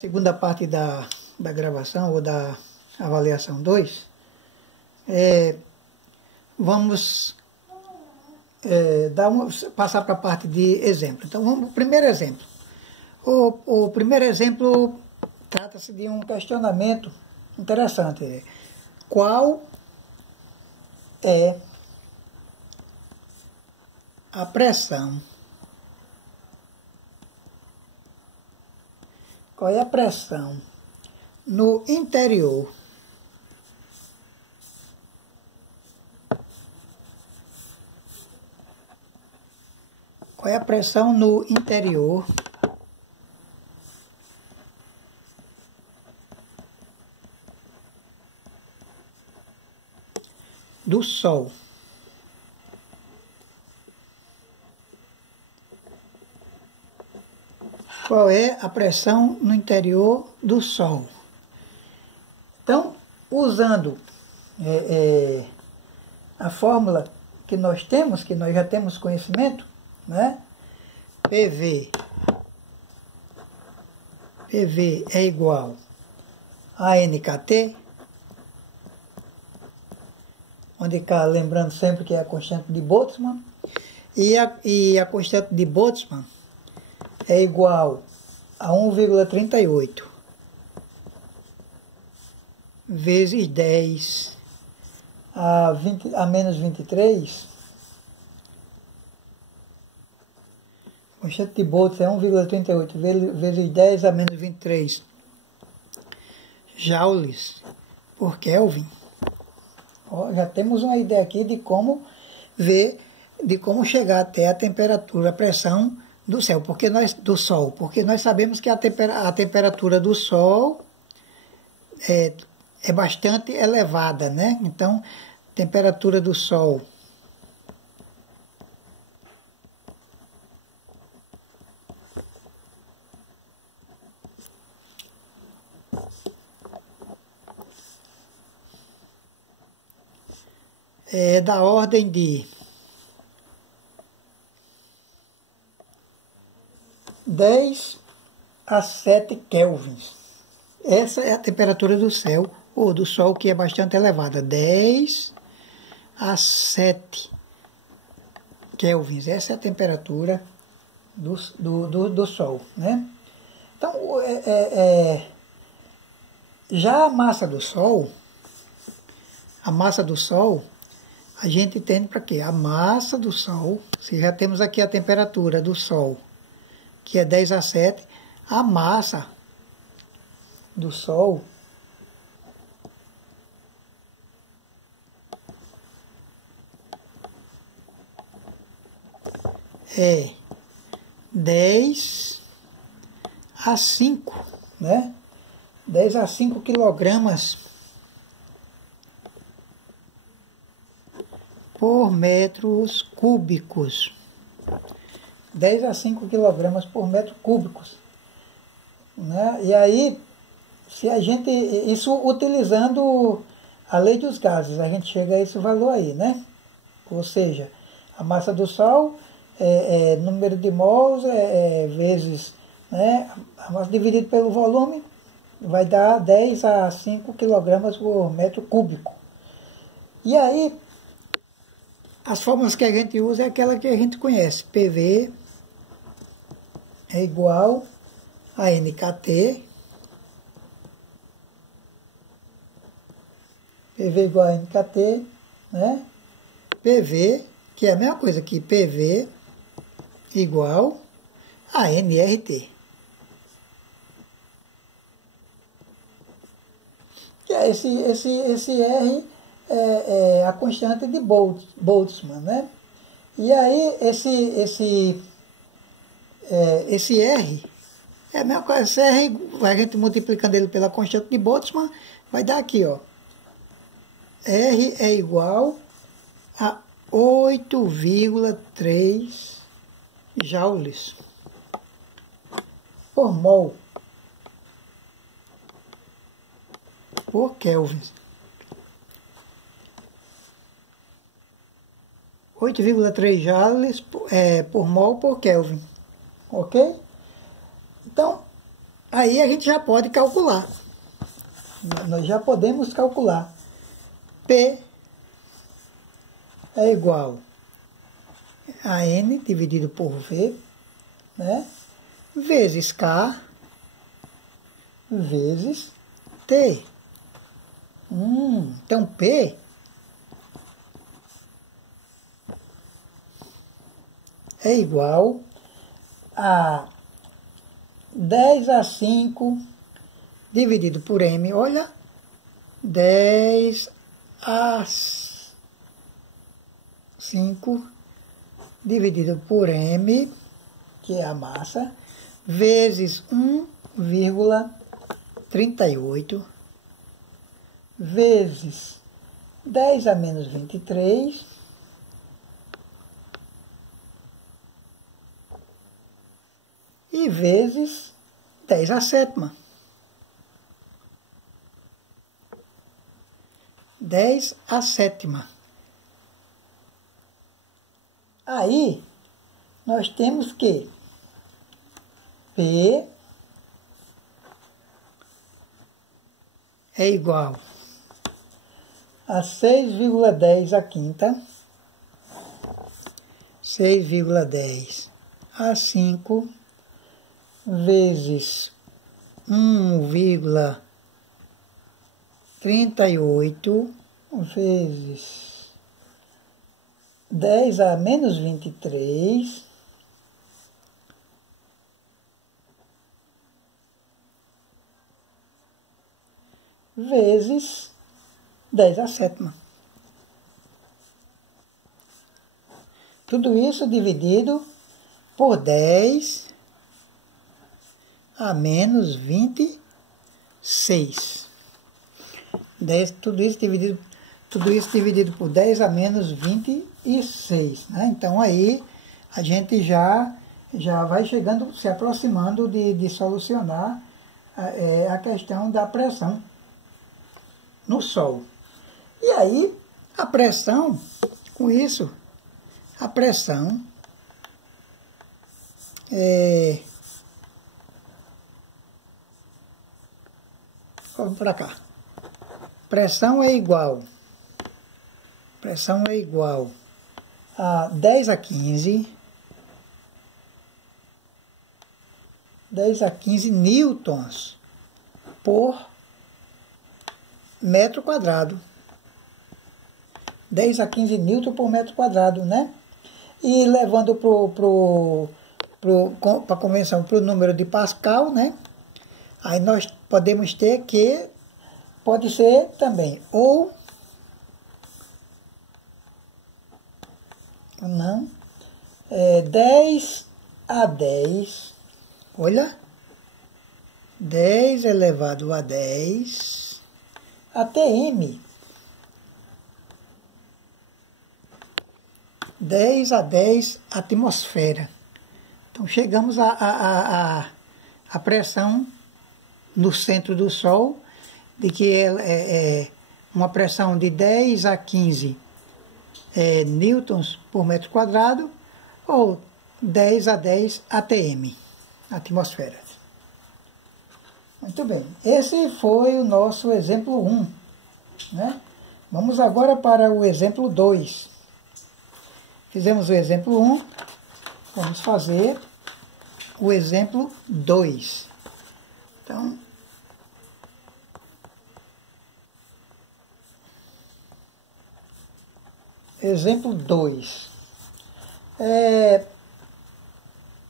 Segunda parte da gravação ou da avaliação 2, vamos passar para a parte de exemplo. Então, vamos para o primeiro exemplo. O primeiro exemplo trata-se de um questionamento interessante. Qual é a pressão? Qual é a pressão no interior do Sol? Qual é a pressão no interior do Sol? Então, usando a fórmula que nós temos, que nós já temos conhecimento, né? PV é igual a NKT, onde cá, lembrando sempre que é a constante de Boltzmann, e a constante de Boltzmann é igual a 1,38 vezes 10 a menos 23. A constante de Boltzmann é 1,38 vezes 10 a menos 23 joules por Kelvin. Ó, já temos uma ideia aqui de como chegar até a temperatura, a pressão do Sol, porque nós sabemos que a temperatura do Sol é bastante elevada, né? Então, temperatura do Sol é da ordem de 10 a 7 kelvins. Essa é a temperatura do céu, ou do Sol, que é bastante elevada. 10 a 7 kelvins. Essa é a temperatura do Sol, né? Então, já a massa do Sol, a gente entende para quê? A massa do Sol, se já temos aqui a temperatura do Sol, que é 10 a 7, a massa do Sol é 10 a 5, né? 10 a 5 quilogramas por metros cúbicos. 10 a 5 quilogramas por metro cúbicos, né? E aí, se a gente, isso utilizando a lei dos gases, a gente chega a esse valor aí, né? Ou seja, a massa do Sol número de mols vezes, né, a massa dividido pelo volume vai dar 10 a 5 quilogramas por metro cúbico. E aí, as fórmulas que a gente usa é aquela que a gente conhece. PV é igual a NKT. PV igual a NKT, né? PV, que é a mesma coisa que PV igual a nRT. Que é esse R é a constante de Boltzmann, né? E aí esse R é a mesma coisa. Esse R, a gente multiplicando ele pela constante de Boltzmann, vai dar aqui, ó. R é igual a 8,3 joules por mol por Kelvin. 8,3 joules por mol por Kelvin. Ok? Então, aí a gente já pode calcular. Nós já podemos calcular. P é igual a N dividido por V, né? Vezes K vezes T. Então P é igual a 10 a 5 dividido por M. Olha, 10 a 5 dividido por M, que é a massa, vezes 1,38 vezes 10 a menos 23 e vezes 10 a sétima. 10 a sétima. Aí, nós temos que P é igual a 6,10 a quinta, 6,10 a 5, vezes 1,38 vezes 10 a menos 23 vezes 10 a sétima. Tudo isso dividido por 10 a menos 26. Tudo isso dividido por 10 a menos 26. Né? Então, aí a gente já vai chegando, se aproximando de solucionar a questão da pressão no Sol. E aí, a pressão, com isso, a pressão vamos para cá. Pressão é igual a 10 a 15 newtons por metro quadrado. 10 a 15 newtons por metro quadrado, né? E levando para a convenção, para o número de Pascal, né? Aí nós podemos ter que, pode ser também, ou não, 10 a 10, olha, 10 elevado a 10 atm, 10 a 10 atmosfera. Então chegamos a pressão no centro do Sol, de que é uma pressão de 10 a 15 newtons por metro quadrado, ou 10 a 10 atm, atmosfera. Muito bem, esse foi o nosso exemplo 1. Né? Vamos agora para o exemplo 2. Fizemos o exemplo 1, vamos fazer o exemplo 2. Então, exemplo 2.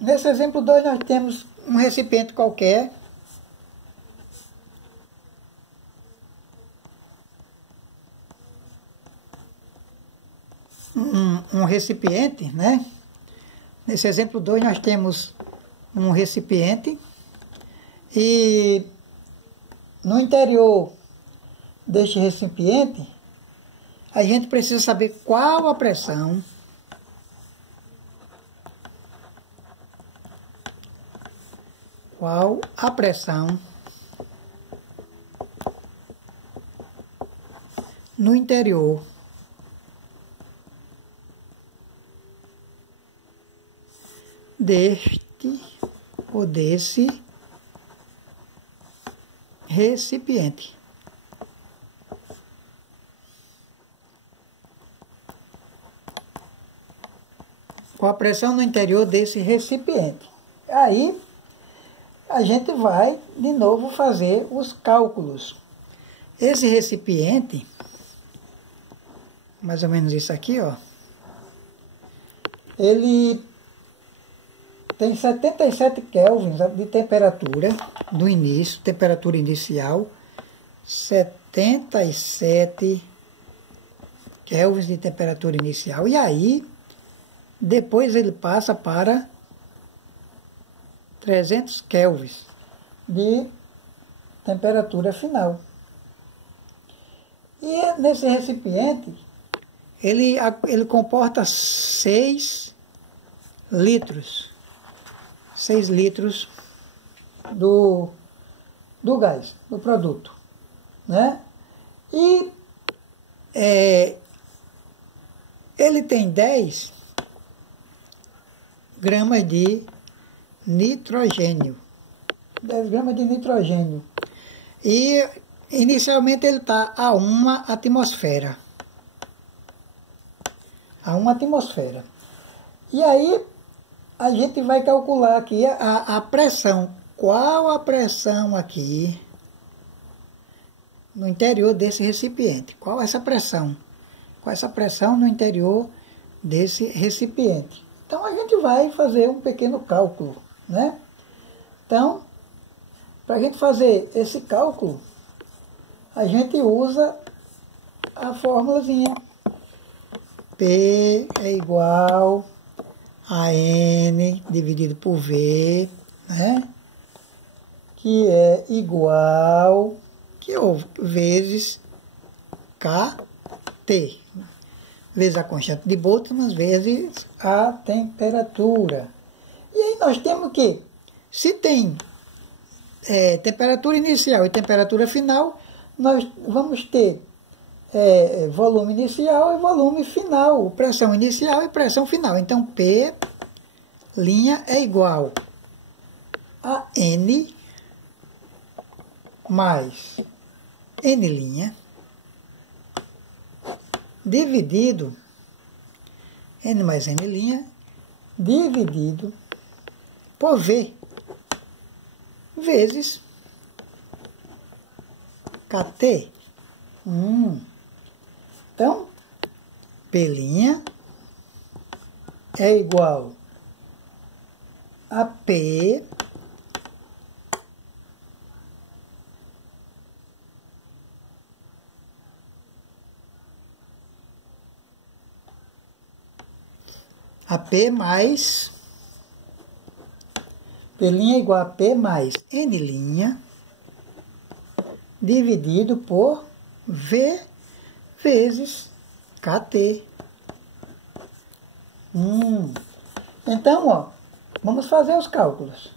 Nesse exemplo 2 nós temos um recipiente qualquer, um recipiente, né? Nesse exemplo 2 nós temos um recipiente e no interior deste recipiente a gente precisa saber qual a pressão no interior deste ou desse recipiente. Com a pressão no interior desse recipiente. Aí, a gente vai, de novo, fazer os cálculos. Esse recipiente, mais ou menos isso aqui, ó, ele tem 77 kelvins de temperatura do início, temperatura inicial, 77 kelvins de temperatura inicial. E aí, depois ele passa para 300 kelvins de temperatura final. E nesse recipiente, ele comporta 6 litros. 6 litros do gás, do produto, né? E ele tem 10 gramas de nitrogênio. 10 gramas de nitrogênio. E inicialmente ele está a 1 atmosfera. A 1 atmosfera. E aí a gente vai calcular aqui a pressão. Qual a pressão aqui no interior desse recipiente? Qual essa pressão? Qual essa pressão no interior desse recipiente? Então a gente vai fazer um pequeno cálculo, né? Então, para a gente fazer esse cálculo, a gente usa a formulazinha. P é igual a N dividido por V, né? Que é igual, vezes KT. Vezes a constante de Boltzmann, vezes a temperatura. E aí nós temos que, se tem temperatura inicial e temperatura final, nós vamos ter volume inicial e volume final, pressão inicial e pressão final. Então, P' é igual a N mais N' dividido, N mais N', dividido por V, vezes KT. Então, P' é igual a P mais P' é igual a P mais N' dividido por V vezes KT. Então, ó, vamos fazer os cálculos.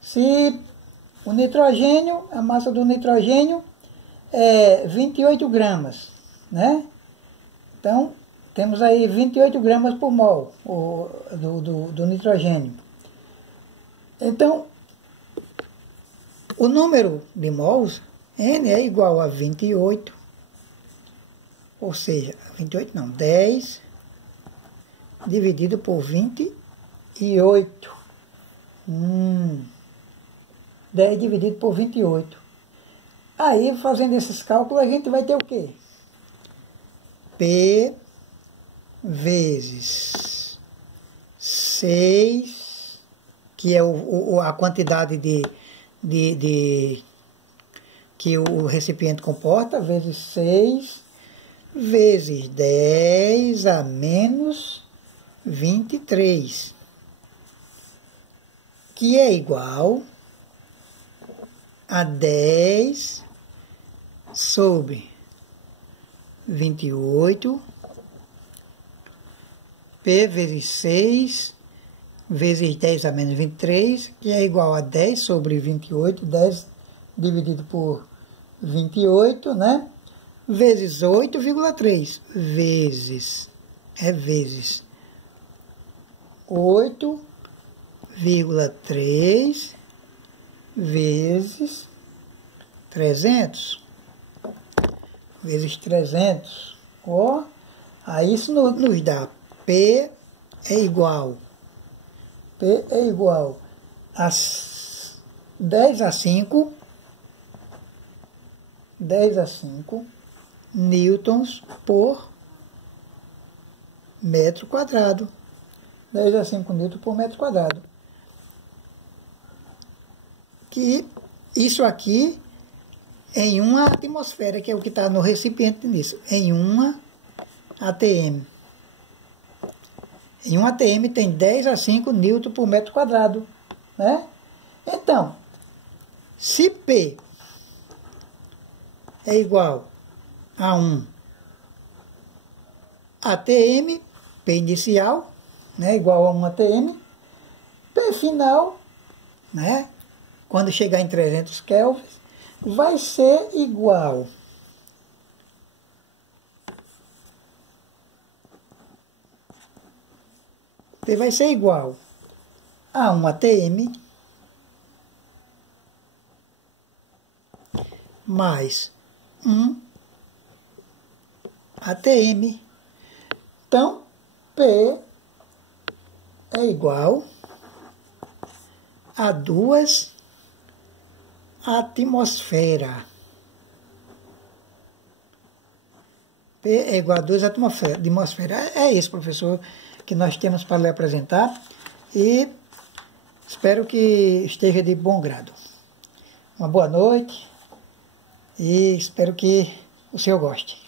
Se o nitrogênio, a massa do nitrogênio é 28 gramas, né? Então, temos aí 28 gramas por mol do nitrogênio. Então, o número de mols, N, é igual a 28, ou seja, 28 não, 10 dividido por 28. 10 dividido por 28. Aí, fazendo esses cálculos, a gente vai ter o quê? P vezes 6, que é a quantidade que o recipiente comporta, vezes 6, vezes 10 a menos 23, que é igual a 10 sobre 28, P vezes 6, vezes 10 a menos 23, que é igual a 10 sobre 28, 10 dividido por 28, né? Vezes 8,3, vezes 8,3 vezes 300 vezes 300, ó, aí isso nos dá P é igual a 10 a 5 newtons por metro quadrado. 10 a 5 newtons por metro quadrado. Que isso aqui em uma atmosfera, que é o que está no recipiente nisso, em uma ATM. Em um ATM tem 10 a 5 newton por metro quadrado, né? Então, se P é igual a 1 ATM, P inicial, né, igual a 1 ATM, P final, né, quando chegar em 300 Kelvin, vai ser igual P vai ser igual a 1 ATM mais 1 ATM. Então, P é igual a 2 atmosferas. P é igual a 2 atmosferas. É isso, professor, que nós temos para lhe apresentar. E espero que esteja de bom grado. Uma boa noite e espero que o senhor goste.